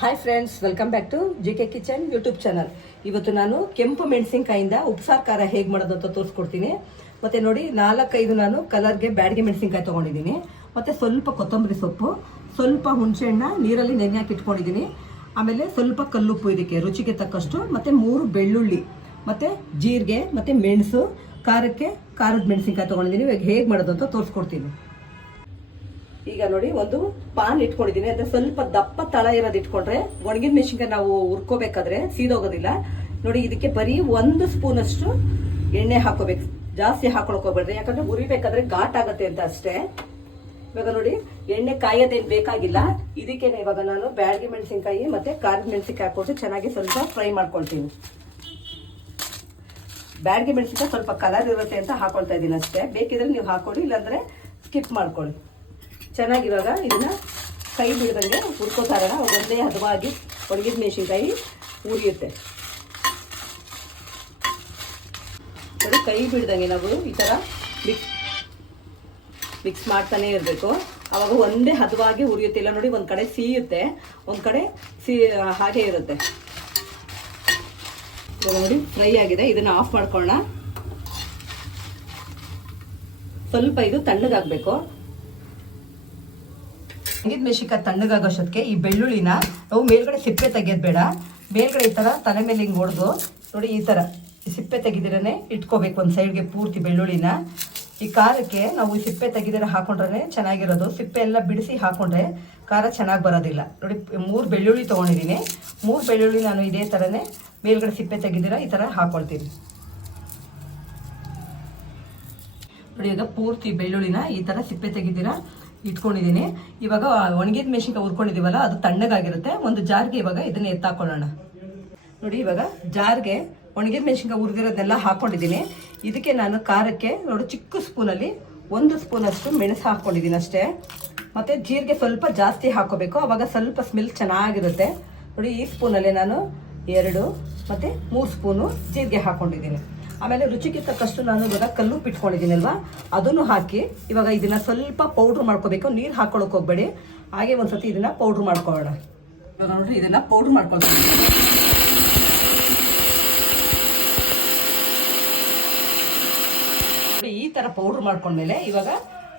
Hi friends welcome back to G K kitchen YouTube channel ಇವತ್ತು ನಾನು ಕೆಂಪು ಮೆಣಸಿನ್ಕಾಯಿಂದ ಉಪ್ಸಾರು ಖಾರ ಹೇಗೆ ಮಾಡೋದು ಅಂತ ತೋರಿಸ್ಕೊಡ್ತೀನಿ. ಮತ್ತೆ ನೋಡಿ, ನಾಲ್ಕೈದು ನಾನು ಕಲರ್ಗೆ ಬ್ಯಾಡಿಗೆ ಮೆಣಸಿನ್ಕಾಯಿ ತೊಗೊಂಡಿದ್ದೀನಿ. ಮತ್ತೆ ಸ್ವಲ್ಪ ಕೊತ್ತಂಬರಿ ಸೊಪ್ಪು, ಸ್ವಲ್ಪ ಹುಣಸೆಹಣ್ಣ ನೀರಲ್ಲಿ ನೆನೆ ಹಾಕಿ ಇಟ್ಕೊಂಡಿದ್ದೀನಿ. ಆಮೇಲೆ ಸ್ವಲ್ಪ ಕಲ್ಲುಪ್ಪು ಇದಕ್ಕೆ, ರುಚಿಗೆ ತಕ್ಕಷ್ಟು, ಮತ್ತೆ ಮೂರು ಬೆಳ್ಳುಳ್ಳಿ, ಮತ್ತೆ ಜೀರಿಗೆ, ಮತ್ತೆ ಮೆಣಸು, ಖಾರಕ್ಕೆ ಖಾರದ ಮೆಣಸಿನ್ಕಾಯಿ ತೊಗೊಂಡಿದ್ದೀನಿ. ಇವಾಗ ಹೇಗೆ ಮಾಡೋದು ಅಂತ ತೋರಿಸ್ಕೊಡ್ತೀನಿ. ಈಗ ನೋಡಿ ಒಂದು ಪಾನ್ ಇಟ್ಕೊಂಡಿದ್ದೀನಿ. ಅದ್ರ ಸ್ವಲ್ಪ ದಪ್ಪ ತಳ ಇರೋದು ಇಟ್ಕೊಂಡ್ರೆ ಒಣಗಿದ ಮೆಣಸಿನ್ಕಾಯಿ ನಾವು ಹುರ್ಕೋಬೇಕಾದ್ರೆ ಸೀದೋಗೋದಿಲ್ಲ ನೋಡಿ ಇದಕ್ಕೆ ಬರೀ ಒಂದು ಸ್ಪೂನ್ ಅಷ್ಟು ಎಣ್ಣೆ ಹಾಕೋಬೇಕು. ಜಾಸ್ತಿ ಹೋಗ್ಬೇಡ್ರಿ. ಯಾಕಂದ್ರೆ ಹುರಿಬೇಕಾದ್ರೆ ಘಾಟ್ ಆಗತ್ತೆ ಅಂತ ಅಷ್ಟೇ. ಇವಾಗ ನೋಡಿ ಎಣ್ಣೆ ಕಾಯೋದೇನು ಬೇಕಾಗಿಲ್ಲ. ಇದಕ್ಕೇನೆ ಇವಾಗ ನಾನು ಬ್ಯಾಡಗಿ ಮೆಣಸಿನ್ಕಾಯಿ ಮತ್ತೆ ಖಾರದ ಮೆಣಸಿನ್ಕಾಯಿ ಹಾಕೊಂಡು ಚೆನ್ನಾಗಿ ಸ್ವಲ್ಪ ಫ್ರೈ ಮಾಡ್ಕೊಳ್ತೀನಿ. ಬ್ಯಾಡಗಿ ಮೆಣಸಿನ್ಕಾಯಿ ಸ್ವಲ್ಪ ಕಲರ್ ಇರುತ್ತೆ ಅಂತ ಹಾಕೊಳ್ತಾ ಇದ್ದೀನಿ ಅಷ್ಟೇ. ಬೇಕಿದ್ರೆ ನೀವು ಹಾಕೊಳ್ಳಿ ಇಲ್ಲಾಂದ್ರೆ ಸ್ಕಿಪ್ ಮಾಡ್ಕೊಳ್ಳಿ. ಚೆನ್ನಾಗಿ ಇವಾಗ ಇದನ್ನ ಕೈ ಬಿಡ್ದಂಗೆ ಹುರ್ಕೋತಾರಣ ಒಂದೇ ಹದವಾಗಿ ಒಣಗಿದ ಮೆಣಸಿನ್ಕಾಯಿ ಉರಿಯುತ್ತೆ ನೋಡಿ, ಕೈ ಬಿಡ್ದಂಗೆ ನಾವು ಈ ಥರ ಮಿಕ್ಸ್ ಮಿಕ್ಸ್ ಮಾಡ್ತಾನೆ ಇರಬೇಕು. ಅವಾಗ ಒಂದೇ ಹದವಾಗಿ ಉರಿಯುತ್ತಿಲ್ಲ ನೋಡಿ, ಒಂದು ಕಡೆ ಸೀಯುತ್ತೆ. ಒಂದು ಕಡೆ ಸೀ ಹಾಗೆ ಇರುತ್ತೆ. ನೋಡಿ, ಫ್ರೈ ಆಗಿದೆ. ಇದನ್ನು ಆಫ್ ಮಾಡ್ಕೊಳ್ಳೋಣ. ಸ್ವಲ್ಪ ಇದು ತಣ್ಣಗಾಗಬೇಕು. ಒಣಗಿದ ಮೆಣಸಿನ್ಕಾಯಿ ತಣ್ಣಗಾಗೋಷ್ಟೊತ್ತಿಗೆ ಈ ಬೆಳ್ಳುಳ್ಳಿನ ನಾವು ಮೇಲ್ಗಡೆ ಸಿಪ್ಪೆ ತೆಗೆಯೋದು ಬೇಡ. ಮೇಲ್ಗಡೆ ಈ ಥರ ತಲೆ ಮೇಲೆ ಹಿಂಗೆ ಹೊಡೆದು ನೋಡಿ ಈ ಥರ ಸಿಪ್ಪೆ ತೆಗೆದಿರೇ ಇಟ್ಕೋಬೇಕು ಒಂದು ಸೈಡ್ಗೆ ಪೂರ್ತಿ ಬೆಳ್ಳುಳ್ಳಿನ. ಈ ಖಾರಕ್ಕೆ ನಾವು ಸಿಪ್ಪೆ ತೆಗೆದಿರ ಹಾಕೊಂಡ್ರೆ ಚೆನ್ನಾಗಿರೋದು. ಸಿಪ್ಪೆ ಎಲ್ಲ ಬಿಡಿಸಿ ಹಾಕೊಂಡ್ರೆ ಖಾರ ಚೆನ್ನಾಗಿ ಬರೋದಿಲ್ಲ. ನೋಡಿ ಮೂರು ಬೆಳ್ಳುಳ್ಳಿ ತೊಗೊಂಡಿದ್ದೀನಿ. ಮೂರು ಬೆಳ್ಳುಳ್ಳಿ ನಾನು ಇದೇ ಥರನೇ ಮೇಲ್ಗಡೆ ಸಿಪ್ಪೆ ತೆಗೆದಿರ ಈ ಥರ ಹಾಕೊಳ್ತೀನಿ. ನೋಡಿ, ಈಗ ಪೂರ್ತಿ ಬೆಳ್ಳುಳ್ಳಿನ ಈ ಥರ ಸಿಪ್ಪೆ ತೆಗೆದಿರ ಇಟ್ಕೊಂಡಿದ್ದೀನಿ. ಇವಾಗ ಒಣಗಿದ ಮೆಣಸಿನ್ಕಾಯಿ ಹುರ್ಕೊಂಡಿದೀವಲ್ಲ, ಅದು ತಣ್ಣಗಾಗಿರುತ್ತೆ. ಒಂದು ಜಾರ್ಗೆ ಇವಾಗ ಇದನ್ನ ಎತ್ತಾಕೊಳ್ಳೋಣ. ನೋಡಿ, ಇವಾಗ ಜಾರ್ಗೆ ಒಣಗಿದ ಮೆಣಸಿನ್ಕಾಯಿ ಹುರಿದಿರೋದನ್ನೆಲ್ಲ ಹಾಕೊಂಡಿದ್ದೀನಿ. ಇದಕ್ಕೆ ನಾನು ಖಾರಕ್ಕೆ, ನೋಡಿ, ಚಿಕ್ಕ ಸ್ಪೂನಲ್ಲಿ ಒಂದು ಸ್ಪೂನಷ್ಟು ಮೆಣಸು ಹಾಕ್ಕೊಂಡಿದ್ದೀನಿ ಅಷ್ಟೇ. ಮತ್ತೆ ಜೀರಿಗೆ ಸ್ವಲ್ಪ ಜಾಸ್ತಿ ಹಾಕೋಬೇಕು. ಆವಾಗ ಸ್ವಲ್ಪ ಸ್ಮೆಲ್ ಚೆನ್ನಾಗಿರುತ್ತೆ. ನೋಡಿ, ಈ ಸ್ಪೂನಲ್ಲಿ ನಾನು ಎರಡು, ಮತ್ತೆ ಮೂರು ಸ್ಪೂನು ಜೀರಿಗೆ ಹಾಕೊಂಡಿದ್ದೀನಿ. ಆಮೇಲೆ ರುಚಿಗೆ ತಕ್ಕಷ್ಟು ನಾನು ಇವಾಗ ಕಲ್ಲು ಇಟ್ಕೊಂಡಿದ್ದೀನಿ ಅಲ್ವಾ ಅದನ್ನು ಹಾಕಿ ಇವಾಗ ಇದನ್ನ ಸ್ವಲ್ಪ ಪೌಡ್ರ್ ಮಾಡ್ಕೋಬೇಕು. ನೀರು ಹಾಕೊಳಕ್ ಹೋಗ್ಬೇಡಿ. ಹಾಗೆ ಒಂದ್ಸತಿ ಇದನ್ನ ಪೌಡ್ರ್ ಮಾಡ್ಕೊಳ್ಳೋಣ. ಇವಾಗ ನೋಡ್ರಿ, ಇದನ್ನ ಪೌಡ್ರ್ ಮಾಡ್ಕೊಳ್ತೀನಿ. ಈ ತರ ಪೌಡ್ರ್ ಮಾಡ್ಕೊಂಡ್ಮೇಲೆ ಇವಾಗ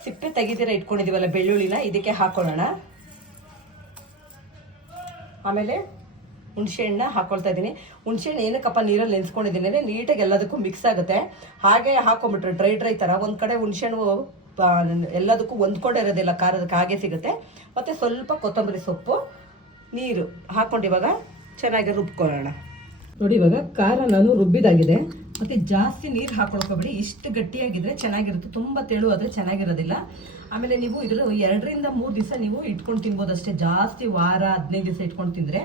ಸಿಪ್ಪೆ ತೆಗಿದಿರ ಇಟ್ಕೊಂಡಿದ್ದೀವಲ್ಲ ಬೆಳ್ಳುಳ್ಳಿನ, ಇದಕ್ಕೆ ಹಾಕೊಳ್ಳೋಣ. ಆಮೇಲೆ ಹುಣಸೆ ಹಣ್ಣ ಹಾಕೊಳ್ತಾ ಇದ್ದೀನಿ. ಹುಣಸೆ ಹಣ್ಣು ಏನಕ್ಕಪ್ಪ ನೀರಲ್ಲಿ ನೆನೆಸ್ಕೊಂಡಿದ್ದೀನಿ ಅಂದರೆ ನೀಟಾಗಿ ಎಲ್ಲದಕ್ಕೂ ಮಿಕ್ಸ್ ಆಗುತ್ತೆ. ಹಾಗೆ ಹಾಕೊಂಬಿಟ್ರೆ ಡ್ರೈ ಡ್ರೈ ಥರ ಒಂದು ಕಡೆ ಹುಣಸೆ ಹಣ್ಣು ಎಲ್ಲದಕ್ಕೂ ಎಲ್ಲದಕ್ಕೂ ಹೊಂದ್ಕೊಂಡಿರೋದಿಲ್ಲ ಖಾರದಕ್ಕೆ ಹಾಗೆ ಸಿಗುತ್ತೆ. ಮತ್ತು ಸ್ವಲ್ಪ ಕೊತ್ತಂಬರಿ ಸೊಪ್ಪು, ನೀರು ಹಾಕ್ಕೊಂಡು ಇವಾಗ ಚೆನ್ನಾಗಿ ರುಬ್ಕೊಳ್ಳೋಣ. ನೋಡಿ ಇವಾಗ ಖಾರ ನಾನು ರುಬ್ಬಿದಾಗಿದೆ. ಮತ್ತೆ ಜಾಸ್ತಿ ನೀರು ಹಾಕೊಳ್ಕೋಬೇಡಿ ಇಷ್ಟು ಗಟ್ಟಿಯಾಗಿದ್ರೆ ಚೆನ್ನಾಗಿರುತ್ತೆ. ತುಂಬ ತೆಳು ಆದರೆ ಚೆನ್ನಾಗಿರೋದಿಲ್ಲ. ಆಮೇಲೆ ನೀವು ಇದ್ರ ಎರಡರಿಂದ ಮೂರು ದಿವಸ ನೀವು ಇಟ್ಕೊಂಡು ತಿನ್ಬೋದು ಅಷ್ಟೇ. ಜಾಸ್ತಿ ವಾರ, ಹದಿನೈದು ದಿವಸ ಇಟ್ಕೊಂಡು ತಿಂದರೆ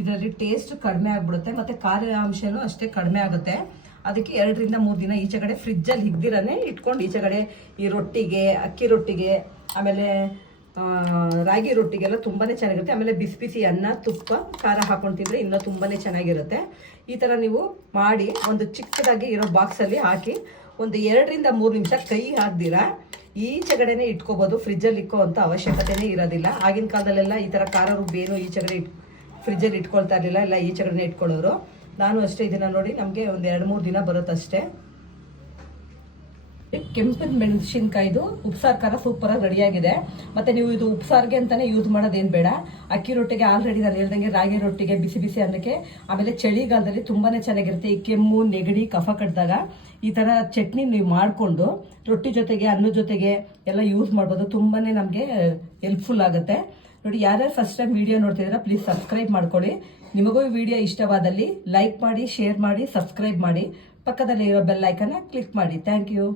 ಇದರಲ್ಲಿ ಟೇಸ್ಟ್ ಕಡಿಮೆ ಆಗ್ಬಿಡುತ್ತೆ. ಮತ್ತೆ ಖಾರ ಅಂಶನೂ ಅಷ್ಟೇ ಕಡಿಮೆ ಆಗುತ್ತೆ. ಅದಕ್ಕೆ ಎರಡರಿಂದ ಮೂರು ದಿನ ಈಚೆ ಕಡೆ ಫ್ರಿಜ್ಜಲ್ಲಿ ಹಿಗ್ದಿರನೇ ಇಟ್ಕೊಂಡು ಈಚೆ ಕಡೆ ಈ ರೊಟ್ಟಿಗೆ, ಅಕ್ಕಿ ರೊಟ್ಟಿಗೆ, ಆಮೇಲೆ ರಾಗಿ ರೊಟ್ಟಿಗೆಲ್ಲ ತುಂಬಾನೇ ಚೆನ್ನಾಗಿರುತ್ತೆ. ಆಮೇಲೆ ಬಿಸಿ ಬಿಸಿ ಅನ್ನ ತುಪ್ಪ, ಖಾರ ಹಾಕೊಂಡು ತಿಂದರೆ ಇನ್ನೂ ತುಂಬಾನೇ ಚೆನ್ನಾಗಿರುತ್ತೆ. ಈ ಥರ ನೀವು ಮಾಡಿ ಒಂದು ಚಿಕ್ಕದಾಗಿ ಇರೋ ಬಾಕ್ಸಲ್ಲಿ ಹಾಕಿ ಒಂದು ಎರಡರಿಂದ ಮೂರು ನಿಮಿಷ ಕೈ ಹಾಕ್ದಿರಾ. ಈಚೆಗಡೆನೆ ಇಟ್ಕೋಬೋದು. ಫ್ರಿಜ್ಜಲ್ಲಿ ಇಕ್ಕೋ ಅಂತ ಅವಶ್ಯಕತೆನೇ ಇರೋದಿಲ್ಲ. ಆಗಿನ ಕಾಲದಲ್ಲೆಲ್ಲ ಈ ಥರ ಖಾರ ರುಬ್ಬೇನು ಈಚೆಗಡೆ ಇಟ್, ಫ್ರಿಜ್ಜಲ್ಲಿ ಇಟ್ಕೊಳ್ತಾ ಇರಲಿಲ್ಲ. ಎಲ್ಲ ಈಚೆಗಡೆನೆ ಇಟ್ಕೊಳ್ಳೋರು. ನಾನು ಅಷ್ಟೇ ಇದನ್ನ ನೋಡಿ, ನಮಗೆ ಒಂದು ಎರಡು ಮೂರು ದಿನ ಬರುತ್ತಷ್ಟೇ. ಕೆಂಪನ ಮೆಣಸಿನ್ಕಾಯ್ದು ಉಪ್ಸಾರ್ ಖಾರ ಸೂಪರ್ ಆಗಿ ರೆಡಿಯಾಗಿದೆ. ಮತ್ತೆ ನೀವು ಇದು ಉಪ್ಸಾರ್ಗೆ ಅಂತಾನೆ ಯೂಸ್ ಮಾಡೋದೇನು ಬೇಡ. ಅಕ್ಕಿ ರೊಟ್ಟಿಗೆ ಆಲ್ರೆಡಿ ನಾನು ಹೇಳ್ದಂಗೆ ರಾಗಿ ರೊಟ್ಟಿಗೆ ಬಿಸಿ ಬಿಸಿ ಅನ್ನಕ್ಕೆ, ಆಮೇಲೆ ಚಳಿಗಾಲದಲ್ಲಿ ತುಂಬಾನೇ ಚೆನ್ನಾಗಿರುತ್ತೆ. ಈ ಕೆಮ್ಮು, ನೆಗಡಿ, ಕಫ ಕಟ್ಟಿದಾಗ ಈ ಥರ ಚಟ್ನಿ ನೀವು ಮಾಡಿಕೊಂಡು ರೊಟ್ಟಿ ಜೊತೆಗೆ ಅನ್ನದ ಜೊತೆಗೆ ಎಲ್ಲ ಯೂಸ್ ಮಾಡ್ಬೋದು. ತುಂಬಾನೇ ನಮಗೆ ಹೆಲ್ಪ್ಫುಲ್ ಆಗುತ್ತೆ. ನೋಡಿ, ಯಾರ್ಯಾರು ಫಸ್ಟ್ ಟೈಮ್ ವಿಡಿಯೋ ನೋಡ್ತಿದ್ದೀರಾ ಪ್ಲೀಸ್ ಸಬ್ಸ್ಕ್ರೈಬ್ ಮಾಡ್ಕೊಳ್ಳಿ. ನಿಮಗೂ ಈ ವಿಡಿಯೋ ಇಷ್ಟವಾದಲ್ಲಿ ಲೈಕ್ ಮಾಡಿ ಶೇರ್ ಮಾಡಿ ಸಬ್ಸ್ಕ್ರೈಬ್ ಮಾಡಿ. ಪಕ್ಕದಲ್ಲಿ ಇರೋ ಬೆಲ್ ಐಕನ್ನ ಕ್ಲಿಕ್ ಮಾಡಿ. Thank you